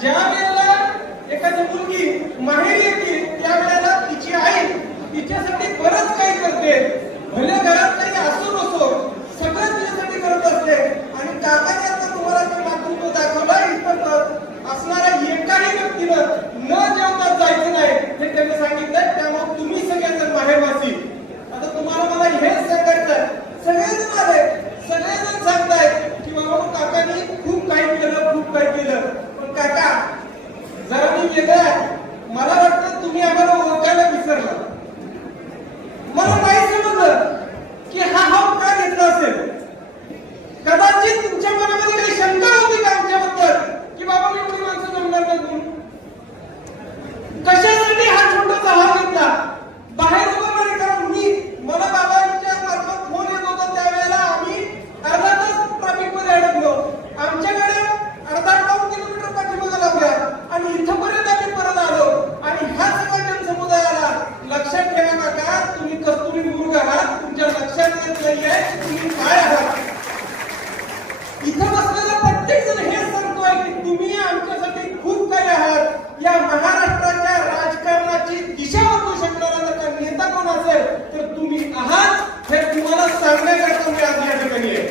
ज्या वेळेला एखादी मुलगी माहेरी येते त्यावेळेला तिची आई तिच्यासाठी बरंच काही करते. भले घरात काही असो नसो सगळं तिच्यासाठी करत असते. आणि काकाने आता तुम्हाला ते मातृत्व दाखवलं इथं असणाऱ्या एकाही व्यक्तीनं न जेवता जायचं नाही हे त्यांनी सांगितलं त्यामुळे तुम्ही सगळेजण माहेरवासी. आता तुम्हाला मला हेच सांगायचं सगळेजण आले सगळेजण सांगतायत की बाबा काकांनी खूप काही केलं खूप काही केलं पण काका जरा मी गेलं मला वाटतं तुम्ही आम्हाला ओळखायला विसरला मला नाही समजलं की हा हाव का घेतला असेल कदाचित तुमच्या मनामध्ये काही शंका होती का आमच्याबद्दल की बाबा मी एवढी माणसं जमणार नाही म्हणून कशासाठी हा छोटासा हाव घेतला बाहेर उभं नाही कारण मी मला बाबांच्या मार्फत फोन येत होता त्यावेळेला आम्ही अर्धा तास ट्रॅफिकमध्ये अडकलो आमच्याकडे अर्धा पाऊन किलोमीटर पाठीमागे लागल्या आणि इथपर्यंत आम्ही परत आलो आणि ह्या सगळ्या जनसमुदायाला लक्षात ठेवा नका तुम्ही कस्तुरी मुर्ग आहात तुमच्या लक्षात येत नाहीये तुम्ही काय आहात इथं बसलेला प्रत्येक जण हे सांगतोय की तुम्ही आमच्यासाठी खूप काही आहात या महाराष्ट्राच्या राजकारणाची दिशा बदलू शकणारा जर का नेता कोण असेल तर तुम्ही आहात हे तुम्हाला सांगण्याकरता मी आज या ठिकाणी आहे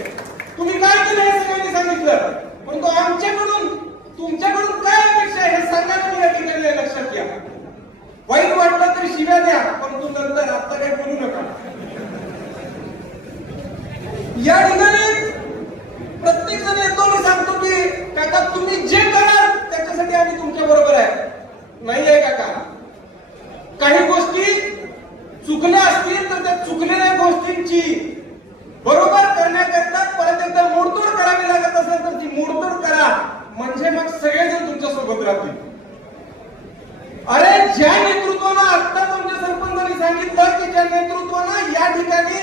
तुम्ही काय केलं हे सगळ्यांनी सांगितलं परंतु आमच्याकडून तुमच्याकडून काय अपेक्षा आहे हे सांगायला मी या ठिकाणी आहे, लक्षात घ्या वाईट वाटलं तरी शिव्या द्या परंतु नंतर आता काही बोलू नका या ठिकाणी प्रत्येक जण येतो आणि सांगतो की काका तुम्ही जे कराल त्याच्यासाठी आम्ही तुमच्या बरोबर आहे नाही आहे काका काही गोष्टी चुकल्या असतील तर त्या चुकलेल्या गोष्टींची बरोबर करण्याकरता परत एकदा मोडतोड करावी लागत असेल तर ती मोडतोड करा. म्हणजे मग सगळेजण तुमच्यासोबत राहतील. अरे ज्या नेतृत्वानं आता तुमच्या सरपंचांनी सांगितलं की ज्या नेतृत्वानं या ठिकाणी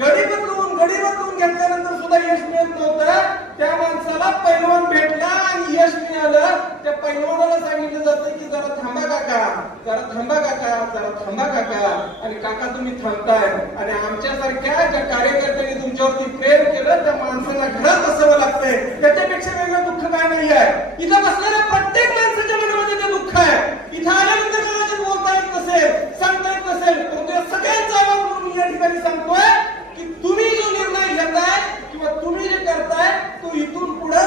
गडी बदलवून गडी बदलवून घेतल्यानंतर सुद्धा यश मिळत नव्हतं त्या माणसाला पैलवान भेटला आणि यश मिळालं. त्या पैलवानाला सांगितलं जातं की जरा थांबा काका जरा थांबा काका जरा थांबा काका. आणि काका तुम्ही थांबताय. आणि आमच्यासारख्या ज्या कार्यकर्त्यांनी तुमच्यावरती प्रेम केलं त्या माणसाला घरात बसावं लागतंय. त्याच्यापेक्षा वेगळं दुःख काय नाही आहे इथं बसलेल्या प्रत्येक माणसाच्या मनामध्ये ते दुःख आहे. इथं आल्यानंतर कदाचित बोलता येत नसेल सांगता येत नसेल परंतु या सगळ्यांचा आवाज म्हणून या ठिकाणी सांगतोय की तुम्ही जो निर्णय घेताय किंवा तुम्ही जे करताय तो इथून पुढे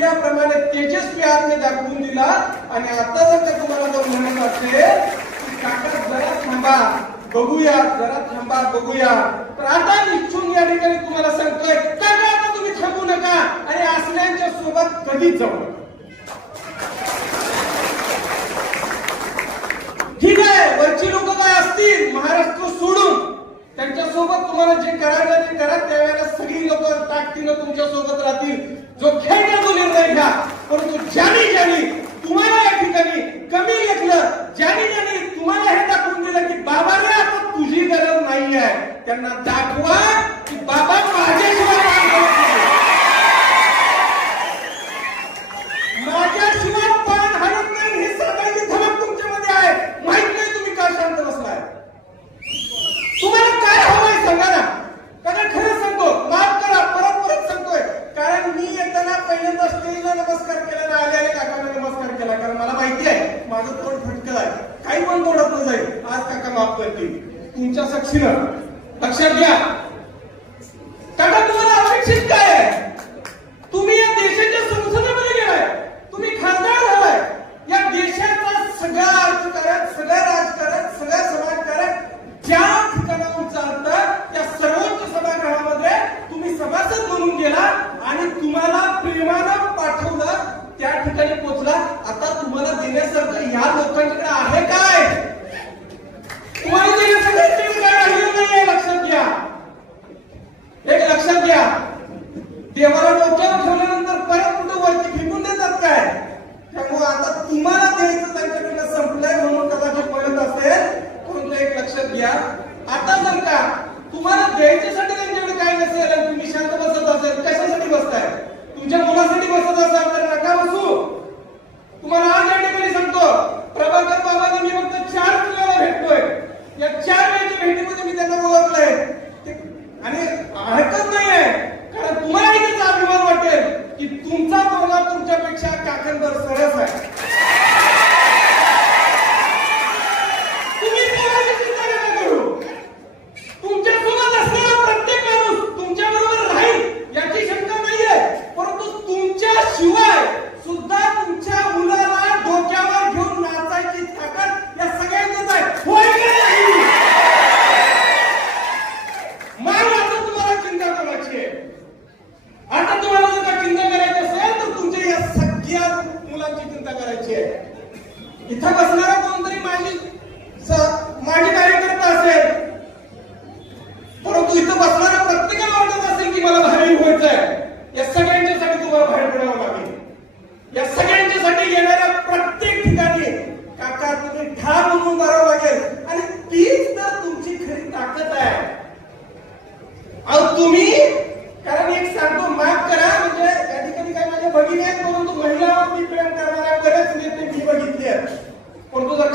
दिल्याप्रमाणे तेजस्वी प्यार मी दाखवून दिला. आणि आता जर त्या तुम्हाला जर म्हणत असेल काका जरा थांबा. बघूया जरा थांबा बघूया. तर आता इच्छून या ठिकाणी तुम्हाला सांगतोय काका तुम्ही थांबू नका. आणि असल्यांच्या सोबत कधीच जाऊ ठीक आहे वरची लोक काय असतील? महाराष्ट्र सोडून. त्यांच्यासोबत तुम्हाला जे करायला ते करा त्यावेळेला सगळी लोक ताकदीनं तुमच्यासोबत राहतील. दक्षिण लक्षात घ्या. इथं बसणारा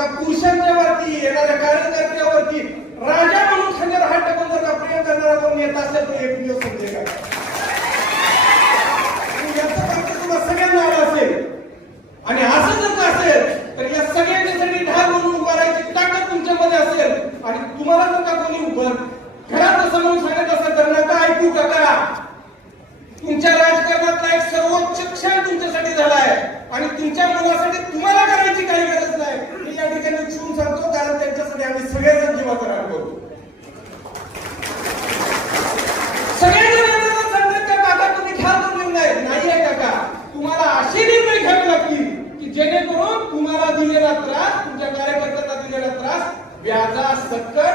का पुरुषांच्यावरती येणाऱ्या कार्यकर्त्यावरती राजा म्हणून खांद्यावर हात टाकून जर का प्रेम करणारा कोण येत असेल तर एक दिवस म्हणजे का? याचा अर्थ तुला सगळ्यांना आला असेल. आणि असं जर का असेल तर या सगळ्यांच्यासाठी ढाल म्हणून उभारायची ताकद तुमच्यामध्ये असेल आणि तुम्हाला जर का कोणी उभं घरात असं म्हणून सांगत असेल तर नका ऐकू का करा. तुमच्या राजकारणातला एक सर्वोच्च क्षण तुमच्यासाठी झालाय आणि तुमच्या मुलासाठी तुम्हाला करायची काही गरज नाही. मी या ठिकाणी चून सांगतो कारण त्यांच्यासाठी आम्ही सगळेजण जीवाचं रान करतो. जेणेकरून तुम्हाला दिलेला त्रास तुमच्या कार्यकर्त्यांना दिलेला त्रास व्याजा सकट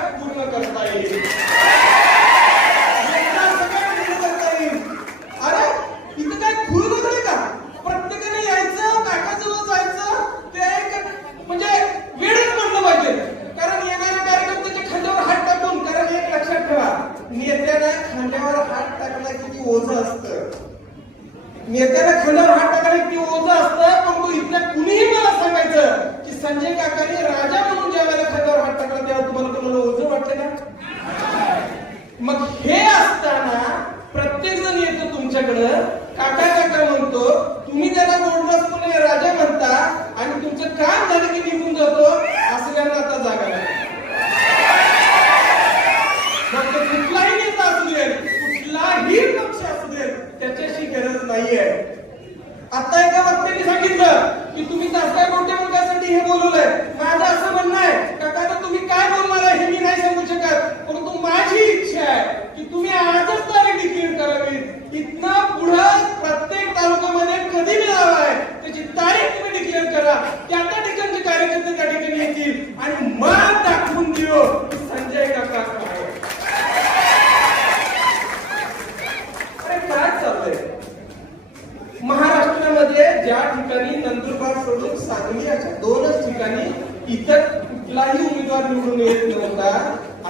ज्या ठिकाणी नंदुरबार सोडून सांगली अशा दोनच ठिकाणी इतर कुठलाही उमेदवार निवडून येत नव्हता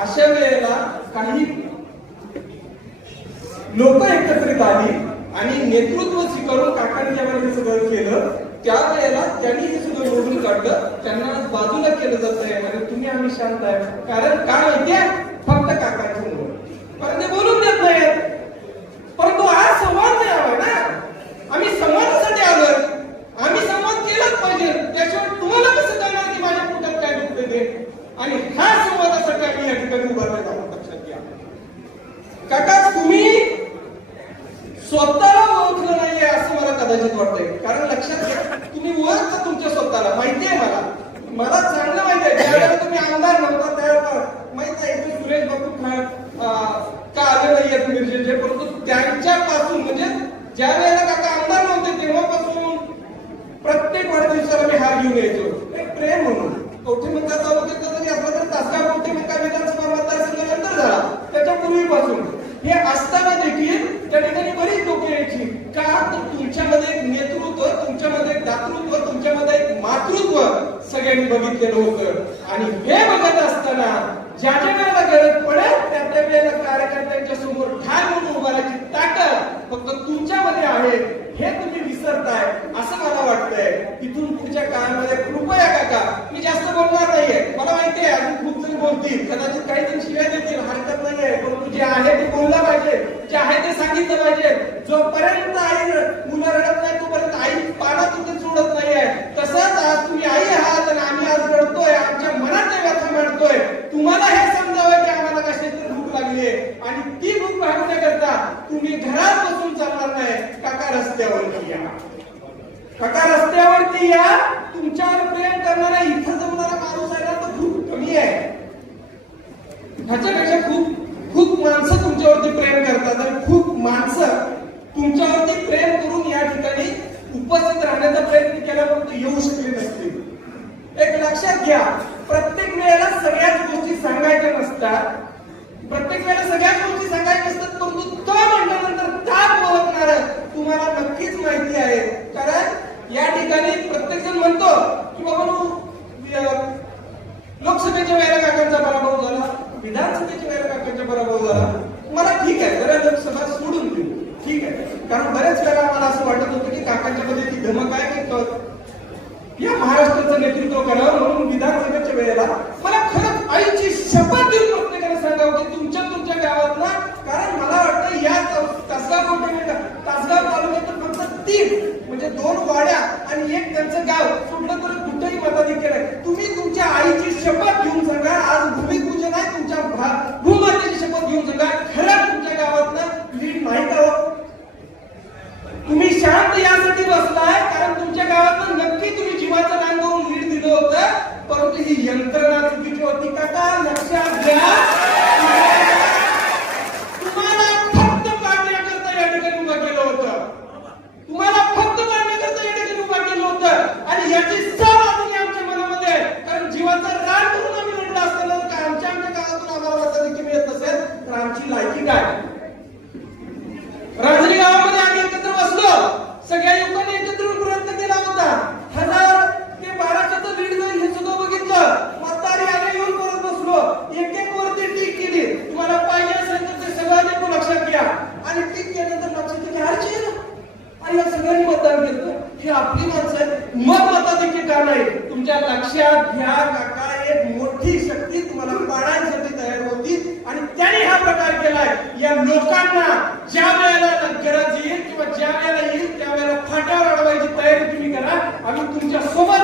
अशा वेळेला काही लोक एकत्रित आली आणि नेतृत्व स्वीकारून काकांनी ज्यावेळेला सगळं केलं त्यावेळेला त्यांनी हे सगळं निवडून काढलं त्यांना बाजूला केलं जात आहे म्हणजे तुम्ही आम्ही शांत आहे. कारण काय माहितीये फक्त काकांची निवड पण ते बोलून देत नाहीत. ज्या वेळेला काका आमदार नव्हते तेव्हापासून प्रत्येक वाढदिवसाला मी हार घेऊन यायचो. एक प्रेम म्हणून. कवठे मतदार तालुक्याचा जरी असला तर तासगाव कवठे मका विधानसभा मतदारसंघानंतर झाला. त्याच्यापूर्वीपासून हे असताना देखील त्या ठिकाणी बरीच लोक यायची. का? तर तुमच्यामध्ये एक नेतृत्व तुमच्यामध्ये एक दातृत्व तुमच्यामध्ये एक मातृत्व सगळ्यांनी बघितलेलं होतं. आणि हे बघत असताना ज्या ज्या वेळेला गरज पडेल त्या त्या वेळेला कार्यकर्त्यांच्या समोर ठाम म्हणून उभारायची ताकद फक्त तुमच्यामध्ये आहे हे तुम्ही विसरताय. असं मला वाटतंय. तिथून पुढच्या काळामध्ये कृपया काका मी जास्त बोलणार नाहीये. मला माहितीये अजून खूप जण बोलतील. कदाचित काही जण शिवाय देतील हरकत नाहीये. परंतु जे आहे ते बोललं पाहिजे. जे आहे ते सांगितलं पाहिजे. जोपर्यंत आई मुलं रडत नाही तोपर्यंत आई पाना तिथे सोडत नाहीये. तसंच आज तुम्ही आई आहात आणि आम्ही आज रडतो. येऊ शकले नसते एक लक्षात घ्या. नेतृत्व करावं म्हणून विधानसभेच्या वेळेला ज्या वेळेला गरज येईल किंवा ज्या वेळेला येईल त्यावेळेला फाटा अडवायची तयारी तुम्ही करा. आम्ही तुमच्यासोबत